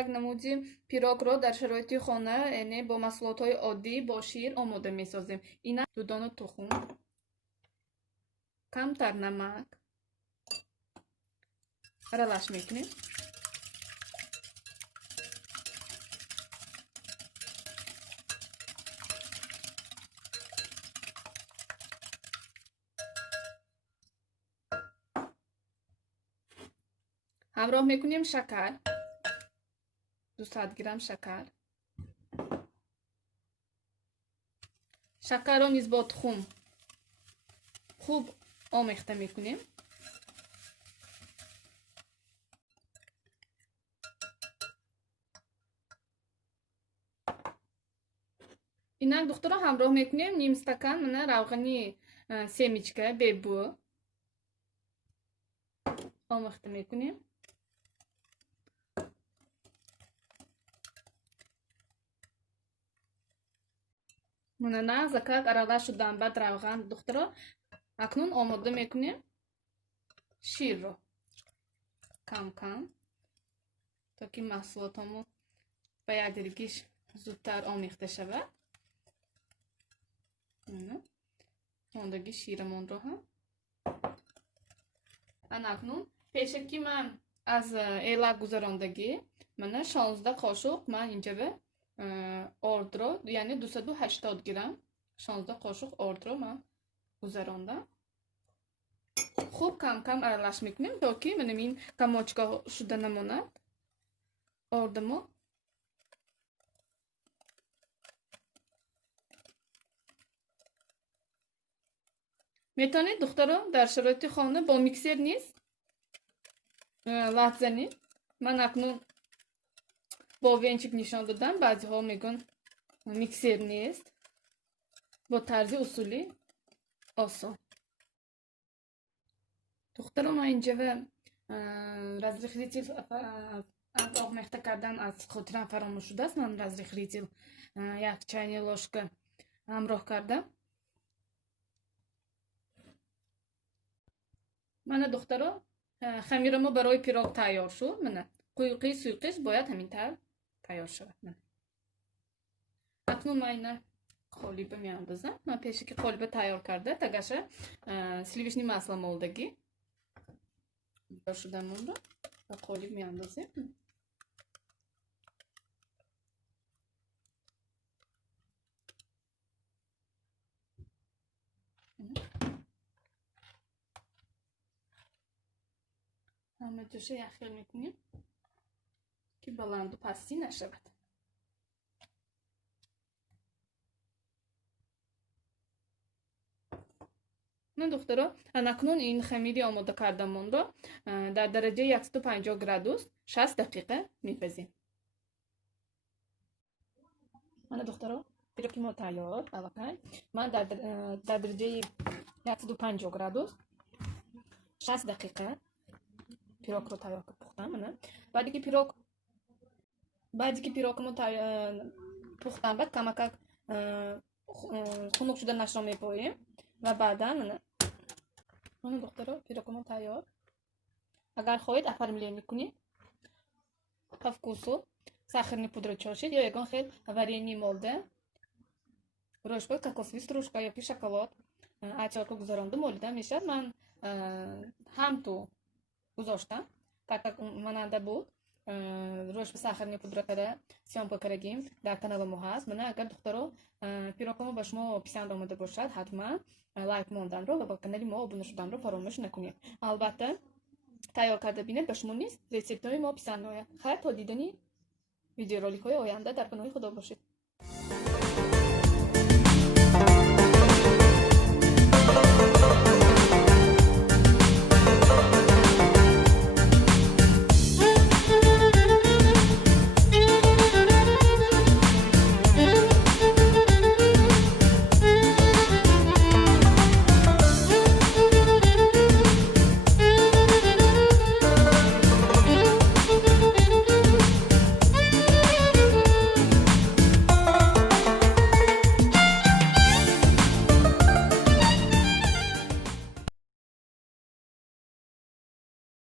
як намуди пирогро дар шароити хона, яъне бо маҳсулотҳои оддӣ бо шир омода месозем. Ина дудану тухм, камтар намак аралаш мекунем. ҳамроҳ мекунем шакар, 200 грамм шакар. шакарро низ бо тухм хуб омехта мекунем. инак духтуро ҳамроҳ мекунем ним стакан мана равғани семечка бебу омехта мекунем. мана нағзакак аралаш шудан баъд равған духтуро акнун омода мекунем ширро кам кам, то ки маҳсулотҳомо ба якдигиш зудтар омехта шавад. мондаги ширамонро ҳам анакнун пеша ки ман аз элак гузарондагӣ мана 16 қошуқ ман инҷава ордро, яъне 280 грамм 16 қошуқ ордро ман гузарондам. хуб кам кам аралаш мекунем то ки манам ин камочка шуда намонад ордамо. метавонед духтаро дар шароити хона бо миксер низ лат занед. ман акнун бо венчик нишон додам, баъзиҳо мегӯн миксер нест, бо тарзи усули осон. духтаро ман инҷава разрихритил аз омехта кардан аз хотирам фаромӯш шудааст. ман разрихритил як чайни лошка ҳамроҳ кардам. мана духтаро хамира мо барои пирог тайёр шуд. мана қуйуқи суйқиш бояд ҳамин тавр тайёр шавад. акнун ман ина қолиба меандозам. ман пеше ки қолиба тайёр карда тагаша сливишни масло молдагӣ тайёр шудамонро ба қолиб меандозем. ҳама ҷоша яхел мекунем ки баланду пастӣ нашавад. духтаро анакнун ин хамири омода кардамонро дар дараҷаи 150 градус 60 дақиқа мепазем. мана духтаро пироги мо тайёр. аллакай ман дар дараҷаи 150 градус 60 дақиқа пирогро тайёр пухтам. мана баъде ки пирогмо пухтам баъд камакак хунук шуданашро мепоем ва баъдан мана духтаро пирогмо тайёр. агар хоҳед оформление мекунед по вкусу сахарни пудра чошид ё ягон хел варенье молда, рӯшко, кокосовый стружка ёки шоколад айчорка гузаронда молида мешавад. ман ҳамту гузоштам, как мананда буд. рӯшко сахарни пудра кара сёнка карагим дар канали мо ҳаст. мана агар духтаро пирогҳомо ба шумо писанд омада бошад ҳатман лайк монданро ва ба канали мо обуна шуданро фаромӯш накунед. албатта тайёр карда бинед ба шумо низ рецептҳои мо писанд меояд. хайр, то дидани видеороликҳои оянда дар паноҳи худо бошед.